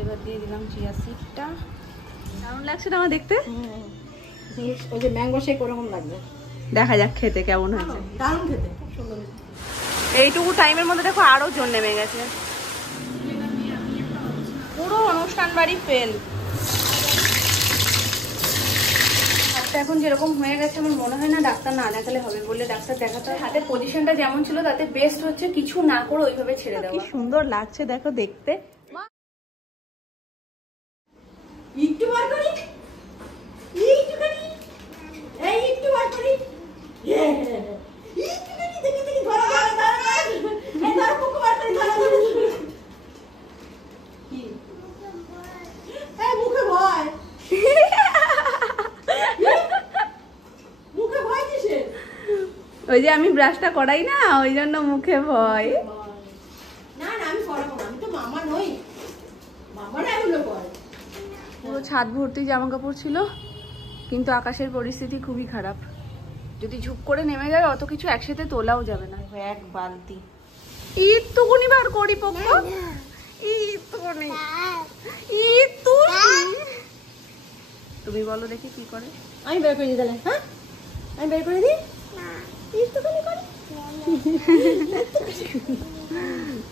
এবার দিয়ে দিলাম চিয়া সিডটা। দারুণ লাগছে না আমার দেখতে? ওই যে ম্যাঙ্গো শেক ওরকম লাগবে। দেখা যাক খেতে কেমন হয়েছে। দারুণ খেতে, খুব সুন্দর হয়েছে। এইটুকু টাইমের মধ্যে দেখো আরো জোর নেমে গেছে। পুরো অনুষ্ঠান বাড়ি ফেল। এখন যেরকম হয়ে গেছে আমার মনে হয় না ডাক্তার না দেখালে হবে, বললে ডাক্তার দেখাতে হয়। হাতের পজিশনটা যেমন ছিল তাতে বেস্ট হচ্ছে কিছু না করে ওইভাবে ছেড়ে দেওয়া। কি সুন্দর লাগছে দেখো দেখতে। একটু বার করি, একটুখানি, এই একটু বার করি, একটুখানি দেখি দেখি, ধরা ধরা ধরা, এই ধরা মুখ বার করি, ধরা ধরা। কি? এই মুখে ভয়, মুখে ভয় কিসের? ওই যে আমি ব্রাশটা করাই না, ওই জন্য মুখে ভয়। না না আমি করাবো না, আমি তো মামা নই, মামারা এগুলো করে। পুরো ছাদ ভর্তি জামা কাপড় ছিল, কিন্তু আকাশের পরিস্থিতি খুবই খারাপ। যদি ঝুপ করে নেমে যায় অত কিছু একসাথে তোলাও যাবে না। এক বালতি ইটুকুনি বার করি পক্ষ, ইটুকুনি, তুমি বলো দেখি কি করে। আমি বের করে দিই তাহলে। হ্যাঁ আমি বের করে দিই, একটুখানি করি,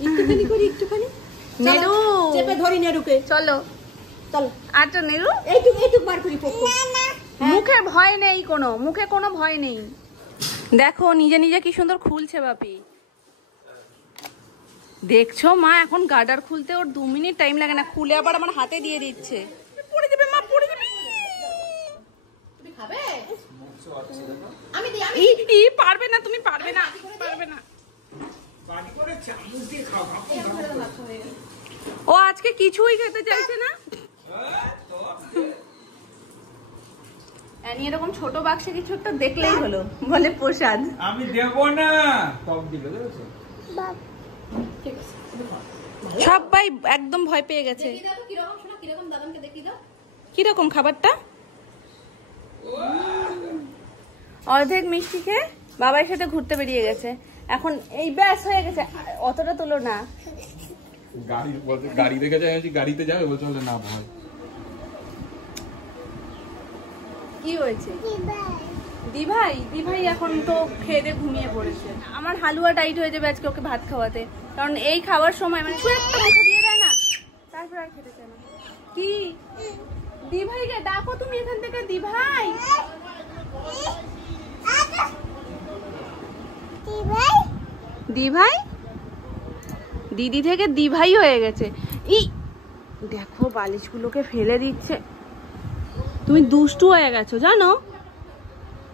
একটুখানি করি, একটুখানি। নেরু চেপে ধরি নেরুকে, চলো চলো। আচ্ছা নেরু এইটুক এইটুক বার করি পক্ষ। মুখে ভয় নেই কোনো, মুখে কোনো ভয় নেই। দেখো নিজে নিজে কি সুন্দর খুলছে বাপি। দেখছো মা এখন গার্ডার খুলতে ওর 2 মিনিট টাইম লাগে না, খুলে আবার আমার হাতে দিয়ে দিচ্ছে। পড়ে যাবে মা, পড়ে যাবে। তুমি খাবে? আমি দিই, আমি ই পারবে না, তুমি পারবে না, পারবে না। পানি করে চামচ দিয়ে খাও। ও আজকে কিছুই খেতে চাইছে না। এরকম ছোট বাক্সে কিছু একটা দেখলেই হলো, বলে প্রসাদ। আমি দেব না, টক দিবে দেখেছো? ঠিক আছে, সবাই একদম ভয় পেয়ে গেছে। দেখিয়ে দাও কিরকম, শোনা কিরকম, দাদাকে দেখিয়ে দাও কিরকম খাবারটা। অর্ধেক মিষ্টি খেয়ে বাবার সাথে ঘুরতে বেরিয়ে গেছে, এখন এই ব্যাস হয়ে গেছে। অতটা তোলো না। গাড়ি দেখে যাই, গাড়িতে যাবে বলছে না ভয়। কি হয়েছে? দিভাই এখন তো খেয়ে দিয়ে ঘুমিয়ে পড়েছে। আমার হালুয়া টাইট হয়ে যাবে আজকে ওকে ভাত খাওয়াতে, কারণ এই খাওয়ার সময় মানে ছুঁয়ে একটা মুখে দিয়ে দেয় না, তারপর আর খেতে চায় না। কি দিভাইকে ডাকো তুমি এখান থেকে। দিভাই দিভাই দিদি থেকে দিভাই হয়ে গেছে। ই দেখো বালিশগুলোকে ফেলে দিচ্ছে। তুমি দুষ্টু হয়ে গেছো জানো,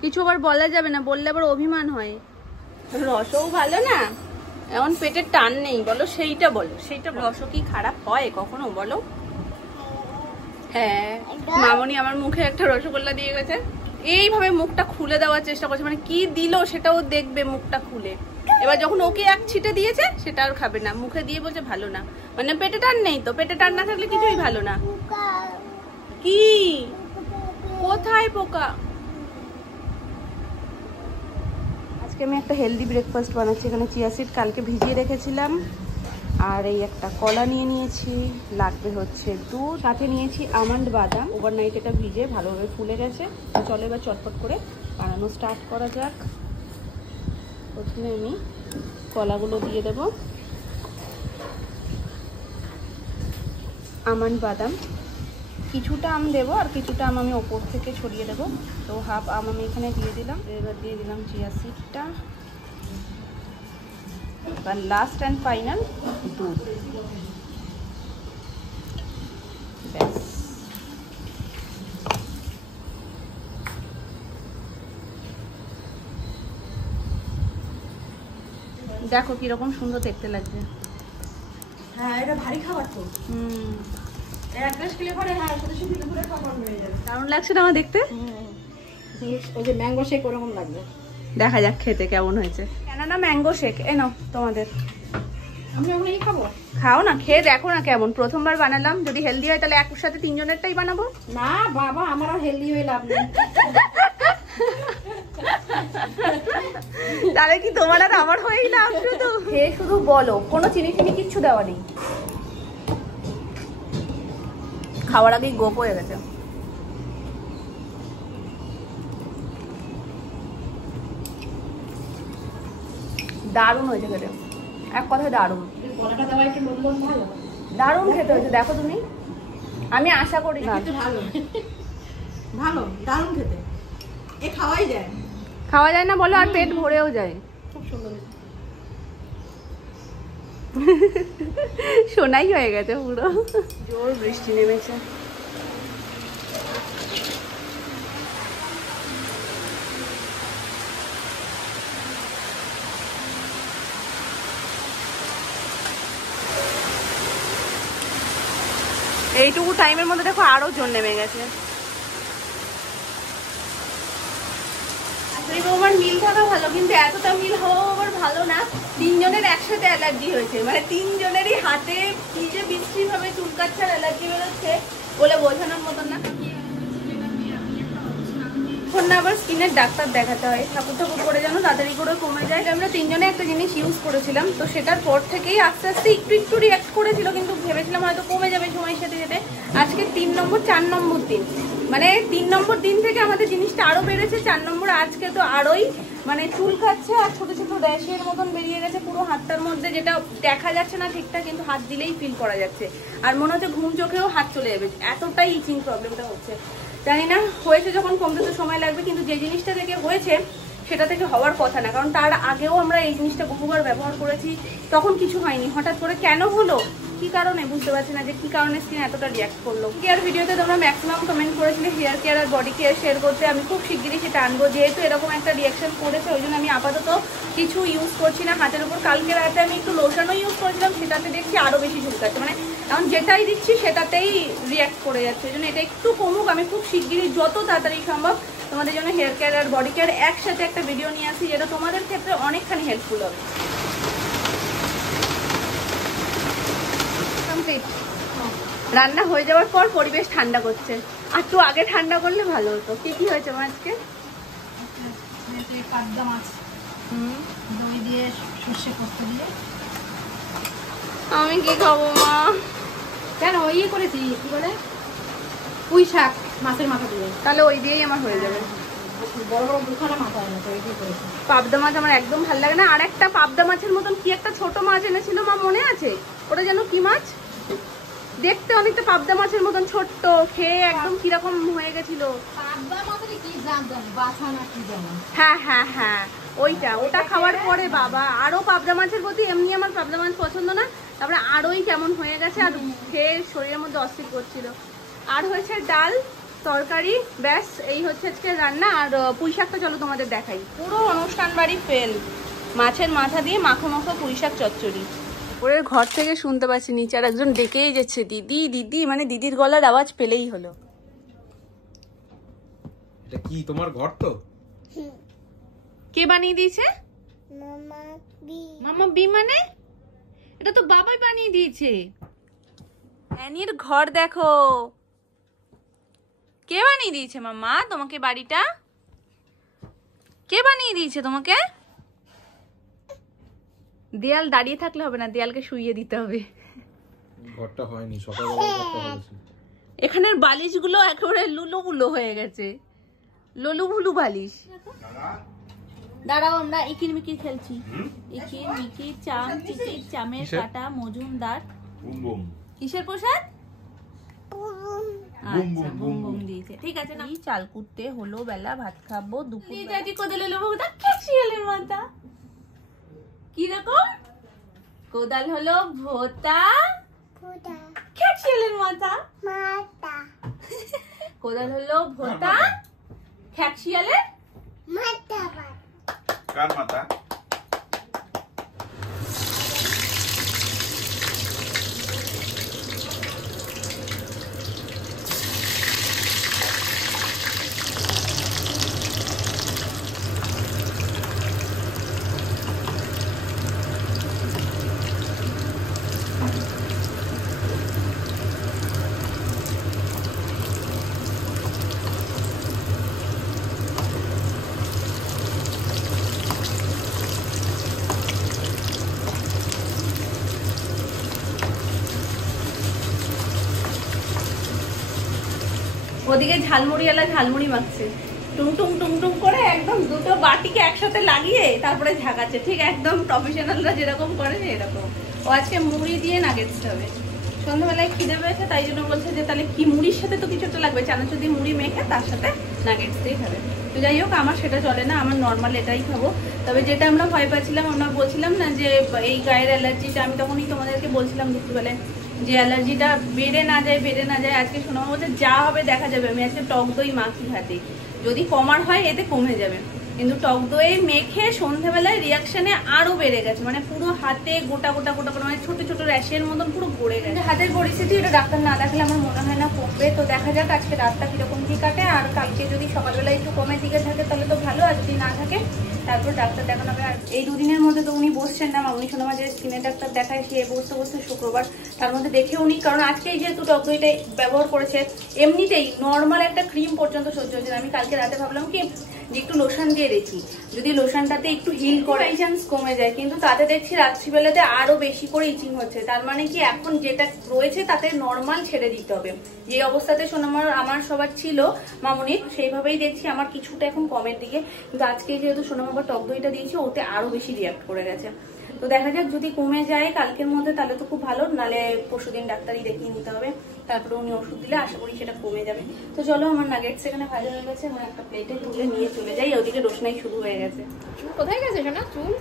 কিছু আবার বলা যাবে না, বললে আবার অভিমান হয়। রসও ভালো না, এমন পেটের টান নেই বলো, সেইটা বলো, সেইটা। রস কি খারাপ হয় কখনো বলো? হ্যাঁ মামনি আমার মুখে একটা রসগোল্লা দিয়ে গেছে, এইভাবে মুখটা খুলে দেওয়ার চেষ্টা করছে, মানে কি দিল সেটাও দেখবে মুখটা খুলে। এবার যখন ওকে এক ছিটে দিয়েছে সেটা আর খাবে না, মুখে দিয়ে বলছে ভালো না, মানে পেটে টান নেই তো, পেটে টান না থাকলে কিছুই ভালো না। কি কোথায় পোকা? আজকে আমি একটা হেলদি ব্রেকফাস্ট বানাচ্ছি। এখানে চিয়া সিড কালকে ভিজিয়ে রেখেছিলাম, আর এই একটা কলা নিয়ে নিয়েছি, লাগবে হচ্ছে দুধ, সাথে নিয়েছি আমন্ড বাদাম। ওভারনাইট এটা ভিজে ভালোভাবে ফুলে গেছে। চলো এবার চটপট করে বানানো স্টার্ট করা যাক। প্রথমে আমি কলাগুলো দিয়ে দেব, আমন্ড বাদাম কিছুটা আম দেবো, আর কিছুটা আম আমি ওপর থেকে ছড়িয়ে দেবো। তো হাফ আম আমি এখানে দিয়ে দিলাম। এবার দিয়ে দিলাম চিয়া সিডটা, এবার লাস্ট অ্যান্ড ফাইনাল দুধ। ব্যাস দেখো কিরকম সুন্দর দেখতে লাগছে। হ্যাঁ এটা ভারী খাবার তো। এক গ্লাস খেলে পরে হ্যাঁ সাথে সাথে দুপুরে খাবার হয়ে যাবে। দারুণ লাগছে না আমার দেখতে? ওই যে ম্যাঙ্গো শেক ওরকম লাগবে। দেখা যাক খেতে কেমন হয়েছে। কেন না ম্যাঙ্গো শেক এনো তোমাদের। আমি এখন এই খাবো। খাও না, খেয়ে দেখো না কেমন। প্রথমবার বানালাম, যদি হেলদি হয় তাহলে একসাথে 3 জনেরটাই বানাবো। না বাবা আমার আর হেলদি হয়ে লাভ নেই। তাহলে কি তোমার আর আমার হয়েই লাভ? শুধু খেয়ে শুধু বলো, কোনো চিনি কিচ্ছু দেওয়া নেই। খাওয়ার আগেই গোপ হয়ে গেছে। দারুণ হয়েছে খেতে, এক কথায় দারুণ। দারুণ খেতে হয়েছে, দেখো তুমি। আমি আশা করি না। ভালো ভালো, দারুণ খেতে। এ খাওয়াই যায়, খাওয়া যায় না বলো, আর পেট ভরেও যায়। খুব সুন্দর। সোনাই হয়ে গেছে পুরো। জোর বৃষ্টি নেমেছে। এইটুকু টাইমের মধ্যে দেখো আরো জোর নেমে গেছে। আমার মিল থাকা ভালো, কিন্তু এতটা মিল হওয়া আবার ভালো না। তিনজনের একসাথে অ্যালার্জি হয়েছে, মানে তিনজনেরই হাতে কি যে বিশ্রী ভাবে চুলকাচ্ছে আর অ্যালার্জি বেরোচ্ছে বলে বোঝানোর মতন না। এখন না আবার স্কিনের ডাক্তার দেখাতে হয়, ঠাকুর ঠাকুর করে যেন তাড়াতাড়ি করে কমে যায়। আমরা তিনজনে একটা জিনিস ইউজ করেছিলাম, তো সেটার পর থেকেই আস্তে আস্তে একটু একটু রিয়াক্ট করেছিল, কিন্তু ভেবেছিলাম হয়তো কমে যাবে সময়ের সাথে সাথে। আজকে 3 নম্বর 4 নম্বর দিন, মানে 3 নম্বর দিন থেকে আমাদের জিনিসটা আরো বেড়েছে। 4 নম্বর আজকে তো আরোই মানে চুল খাচ্ছে আর ছোট ছোট র্যাশের মতন বেরিয়ে গেছে পুরো হাতটার মধ্যে, যেটা দেখা যাচ্ছে না ঠিকঠাক, কিন্তু হাত দিলেই ফিল করা যাচ্ছে। আর মনে হচ্ছে ঘুম চোখেও হাত চলে যাবে, এতটাই ইচিং প্রবলেমটা হচ্ছে। জানি না হয়েছে যখন কমতে তো সময় লাগবে, কিন্তু যে জিনিসটা থেকে হয়েছে সেটা থেকে হওয়ার কথা না, কারণ তার আগেও আমরা এই জিনিসটা বহুবার ব্যবহার করেছি, তখন কিছু হয়নি। হঠাৎ করে কেন হলো, কি কারণে বুঝতে পারছি না যে কি কারণে স্কিন এতটা রিয়াক্ট করলো। কেয়ার ভিডিওতে তোমরা ম্যাক্সিমাম কমেন্ট করেছিলে হেয়ার কেয়ার আর বডি কেয়ার শেয়ার করতে, আমি খুব শিগগিরই সেটা আনবো। যেহেতু এরকম একটা রিয়াকশন করেছে ওই জন্য আমি আপাতত কিছু ইউজ করছি না হাতের উপর। কালকে রাতে আমি একটু লোশনও ইউজ করেছিলাম, সেটাতে দেখছি আরো বেশি ঝুলকাচ্ছে, মানে এখন যেটাই দিচ্ছি সেটাতেই রিয়াক্ট করে যাচ্ছে। ওই জন্য এটা একটু কমুক, আমি খুব শিগগিরই যত তাড়াতাড়ি সম্ভব তোমাদের জন্য হেয়ার কেয়ার আর বডি কেয়ার একসাথে একটা ভিডিও নিয়ে আসি, যেটা তোমাদের ক্ষেত্রে অনেকখানি হেল্পফুল হবে। রান্না হয়ে যাওয়ার পর পরিবেশ ঠান্ডা করছে, আর একটু আগে ঠান্ডা করলে ভালো হতো। কি কি হয়েছে মা আজকে? পাবদা মাছ দই দিয়ে সর্ষে পোস্ত দিয়ে। আমি কি খাবো মা? কেন ওই করেছি, কি বলে পুঁই শাক মাছের মাথা দিয়ে, তাহলে ওই দিয়েই আমার হয়ে যাবে। বড় বড় দুখানা মাথা হয় না, তো ওই দিয়ে করেছি। পাবদা মাছ আমার একদম ভালো লাগে না। আর একটা পাবদা মাছের মতন কি একটা ছোট মাছ এনেছিল মা, মনে আছে? ওটা যেন কি মাছ, দেখতে অনেকটা পাবদা মাছের মতন ছোট্ট, খেয়ে একদম কিরকম হয়ে গেছিল। হ্যাঁ হ্যাঁ হ্যাঁ, ওইটা, ওটা খাওয়ার পরে বাবা আরো পাবদা মাছের প্রতি, এমনি আমার পাবদা মাছ পছন্দ না, তারপরে আরোই কেমন হয়ে গেছে, আর খেয়ে শরীরের মধ্যে অস্থির করছিল। আর হয়েছে ডাল তরকারি, ব্যাস এই হচ্ছে আজকে রান্না। আর পুঁই শাকটা চলো তোমাদের দেখাই। পুরো অনুষ্ঠান বাড়ি ফেল, মাছের মাথা দিয়ে মাখো মাখো পুঁই শাক চচ্চড়ি। ওর ঘর থেকে শুনতে পাচ্ছি নিচে আর একজন ডেকেই যাচ্ছে, দিদি দিদি, মানে দিদির গলার আওয়াজ পেলেই হলো। এটা কি তোমার ঘর? তো কে বানিয়ে দিয়েছে? মামা বি মানে? এটা তো বাবাই বানিয়ে দিয়েছে। অ্যানির ঘর দেখো, কে বানিয়ে দিয়েছে মামা তোমাকে বাড়িটা? কে বানিয়ে দিয়েছে তোমাকে? দেয়াল দাঁড়িয়ে থাকলে হবে না, দেয়ালকে শুইয়ে দিতে হবে। ঘরটা হয়নি, সকালবেলা ঘরটা হয়েছে। এখানের বালিশগুলো একেবারে লুলু বুলু হয়ে গেছে, লুলু ভুলু বালিশ। দাঁড়াও, আমরা ইকির মিকির খেলছি। ইকির মিকির চাম চিকির চামের কাটা মজুমদার। Boom boom. কিসের প্রসাদ? আচ্ছা বুম বুম দিয়েছে, ঠিক আছে না। চাল কুটতে হলো, বেলা ভাত খাবো, দুপুর দাদি কোদাল হলো ভোতা খেছিলের মাথা কিরকম? কোদাল হলো ভোতা খেছিলের মাথা, কোদাল হলো ভোতা খ্যাকশিয়ালের মাথা। কার মাথা? ওদিকে ঝালমুড়িওয়ালা ঝালমুড়ি মাখছে, টুংটুং টুংটুং করে একদম দুটো বাটিকে একসাথে লাগিয়ে তারপরে ঝাঁকাচ্ছে, ঠিক একদম প্রফেশনালরা যেরকম করে এরকম। ও আজকে মুড়ি দিয়ে নাগেটস খাবে। সন্ধ্যাবেলায় খিদে পেয়েছে, তাই জন্য বলছে যে তাহলে কি মুড়ির সাথে তো কিছু একটা লাগবে, চানাচুর দিয়ে মুড়ি মেখে তার সাথে নাগেটস দিয়ে খাবে। তো যাই হোক, আমার সেটা চলে না, আমার নর্মাল এটাই খাবো। তবে যেটা আমরা ভয় পাচ্ছিলাম, আমরা বলছিলাম না যে এই গায়ের অ্যালার্জিটা, আমি তখনই তোমাদেরকে বলছিলাম দুপুরবেলায় যে অ্যালার্জিটা বেড়ে না যায়। আজকে শোনা বলছে যা হবে দেখা যাবে। আমি আজকে টক দই মাখি হাতে, যদি কমার হয় এতে কমে যাবে, কিন্তু টক দই মেখে সন্ধ্যাবেলায় রিয়াকশনে আরো বেড়ে গেছে, মানে পুরো হাতে গোটা গোটা গোটা গোটা, মানে ছোট ছোট র্যাশের মতন পুরো ভরে গেছে। হাতের পরিস্থিতি এটা ডাক্তার না দেখালে আমার মনে হয় না কমবে। তো দেখা যাক আজকে রাতটা কিরকম কি কাটে, আর কালকে যদি সকালবেলা একটু কমের দিকে থাকে তাহলে তো ভালো, আর যদি না থাকে তারপর ডাক্তার দেখানো হবে। আর এই দুদিনের মধ্যে তো উনি বসছেন না, উনি শোনা যে স্কিনের ডাক্তার দেখায়, সে বসতে শুক্রবার, তার মধ্যে দেখে উনি, কারণ আজকেই যেহেতু টক দইটা ব্যবহার করেছে, এমনিতেই নর্মাল একটা ক্রিম পর্যন্ত সহ্য হচ্ছে না। আমি কালকে রাতে ভাবলাম কি যে একটু লোশন দিয়ে দেখি, যদি লোশনটাতে একটু হিল করে চান্স কমে যায়, কিন্তু তাতে দেখছি রাত্রিবেলাতে আরো বেশি করে ইচিং হচ্ছে। তার মানে কি এখন যেটা রয়েছে তাতে নর্মাল ছেড়ে দিতে হবে। যে অবস্থাতে আমার সবার ছিল মামুনির, সেইভাবেই দেখছি আমার কিছুটা এখন কমের দিকে, কিন্তু আজকে যেহেতু সোনাম আবার টক দইটা দিয়েছি, ওতে আরো বেশি রিয়াক্ট করে গেছে। তো দেখা যাক যদি কমে যায় কালকের মধ্যে তাহলে তো খুব ভালো, নালে পরশুদিন ডাক্তারই দেখিয়ে নিতে হবে, তারপরে উনি ওষুধ দিলে আশা করি সেটা কমে যাবে। তো চলো, আমার নাগেটস এখানে ভাজা হয়ে গেছে, আমার একটা প্লেটে তুলে নিয়ে চলে যাই। ওদিকে রোশনাই শুরু হয়ে গেছে। কোথায় গেছে সোনা চুল?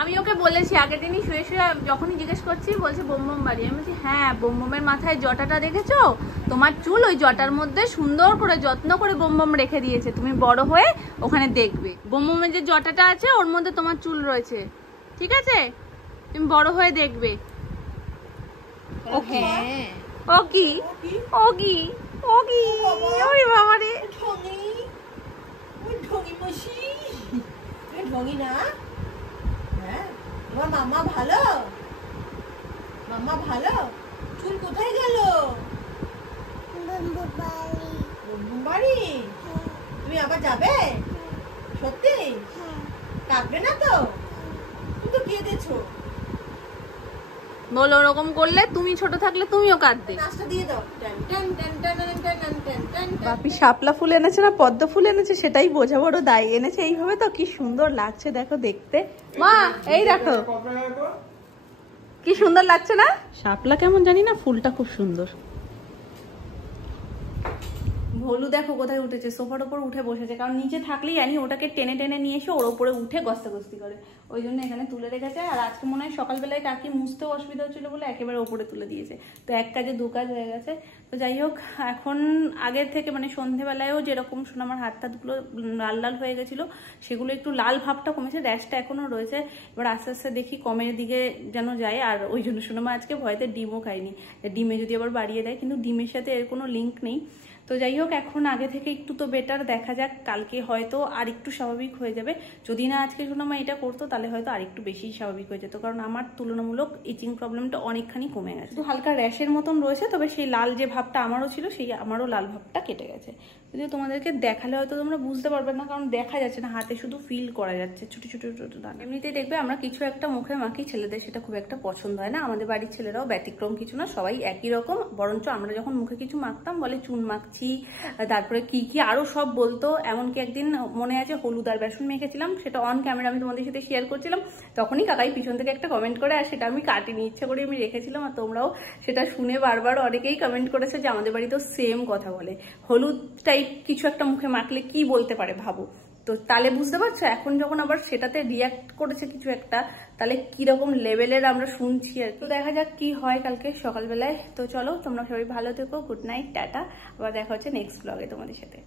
আমি ওকে বলেছি আগের দিনই শুয়ে শুয়ে, যখনই জিজ্ঞেস করছি বলছে বোম বোম বাড়ি। আমি বলছি হ্যাঁ, বোম বোমের মাথায় জটাটা দেখেছো? তোমার চুল ওই জটার মধ্যে সুন্দর করে যত্ন করে বোম বোম রেখে দিয়েছে, তুমি বড় হয়ে ওখানে দেখবে বোম বোমের যে জটাটা আছে ওর মধ্যে তোমার চুল রয়েছে, ঠিক আছে? তুমি বড় হয়ে দেখবে। ওকে ও কি ও কি ও কি ওই বাবা রে, ঢঙি না? হ্যাঁ, তোমার মামা ভালো? মামা ভালো? চুল কোথায় গেল? বাড়ি। তুমি আবার যাবে? সত্যি? কাঁদবে না তো? তুমি তো কেঁদেছো। বলো, ওরকম করলে তুমি ছোট থাকলে তুমিও কাঁদতে। নাচটা দিয়ে দাও। বাপি শাপলা ফুল এনেছে না পদ্ম ফুল এনেছে সেটাই বোঝা বড় দায়, এনেছে এইভাবে তো কি সুন্দর লাগছে দেখো দেখতে। মা এই দেখো কি সুন্দর লাগছে না? শাপলা কেমন জানি না, ফুলটা খুব সুন্দর। ভলু দেখো কোথায় উঠেছে, সোফার ওপর উঠে বসেছে, কারণ নিচে থাকলেই জানি ওটাকে টেনে টেনে নিয়ে এসে ওর ওপরে উঠে গস্তাগস্তি করে, ওই জন্য এখানে তুলে রেখেছে। আর আজকে মনে হয় সকালবেলায় টাকি মুছতেও অসুবিধা হচ্ছিল বলে একেবারে ওপরে তুলে দিয়েছে। তো এক কাজে দু কাজ হয়ে গেছে। তো যাই হোক, এখন আগের থেকে মানে সন্ধেবেলায়ও যেরকম শোনা আমার হাত টাতগুলো লাল লাল হয়ে গেছিলো, সেগুলো একটু লাল ভাবটা কমেছে, র্যাশটা এখনো রয়েছে। এবার আস্তে আস্তে দেখি কমের দিকে যেন যায়। আর ওই জন্য শোনা আজকে ভয়তে ডিমও খাইনি, ডিমে যদি আবার বাড়িয়ে দেয়, কিন্তু ডিমের সাথে এর কোনো লিঙ্ক নেই। তো যাই হোক, এখন আগে থেকে একটু তো বেটার, দেখা যাক কালকে হয়তো আর একটু স্বাভাবিক হয়ে যাবে। যদি না আজকে সোনামা এটা করতো তাহলে হয়তো আর একটু বেশি স্বাভাবিক হয়ে যেত, কারণ আমার তুলনামূলক ইচিং প্রবলেমটা অনেকখানি কমে গেছে। তো হালকা র্যাশের মতন রয়েছে, তবে সেই লাল যে ভাবটা আমারও ছিল সেই আমারও লাল ভাবটা কেটে গেছে। যদি তোমাদেরকে দেখালে হয়তো তোমরা বুঝতে পারবে না, কারণ দেখা যাচ্ছে না, হাতে শুধু ফিল করা যাচ্ছে ছোট ছোট ছোট দাগ। এমনিতেই দেখবে আমরা কিছু একটা মুখে মাখি, ছেলেদের সেটা খুব একটা পছন্দ হয় না। আমাদের বাড়ির ছেলেরাও ব্যতিক্রম কিছু না, সবাই একই রকম। বরঞ্চ আমরা যখন মুখে কিছু মাখতাম বলে চুন মাখছি, তারপরে কি কি আরো সব বলতো। এমনকি একদিন মনে আছে হলুদ আর বেসন মেখেছিলাম, সেটা অন ক্যামেরা আমি তোমাদের সাথে শেয়ার করছিলাম, তখনই কাকাই পিছন থেকে একটা কমেন্ট করে, আর সেটা আমি কাটিনি, ইচ্ছা করে আমি রেখেছিলাম। আর তোমরাও সেটা শুনে বারবার অনেকেই কমেন্ট করেছে যে আমাদের বাড়িতেও সেম কথা বলে, হলুদ টাইপ কিছু একটা মুখে মাখলে কি বলতে পারে ভাবো। তো তাহলে বুঝতে পারছো, এখন যখন আবার সেটাতে রিয়াক্ট করেছে কিছু একটা, তাহলে কিরকম লেভেলের আমরা শুনছি আর। তো দেখা যাক কি হয় কালকে সকালবেলায়। তো চলো, তোমরা সবাই ভালো থেকো, গুড নাইট, টাটা, আবার দেখা হচ্ছে নেক্সট ব্লগে তোমাদের সাথে।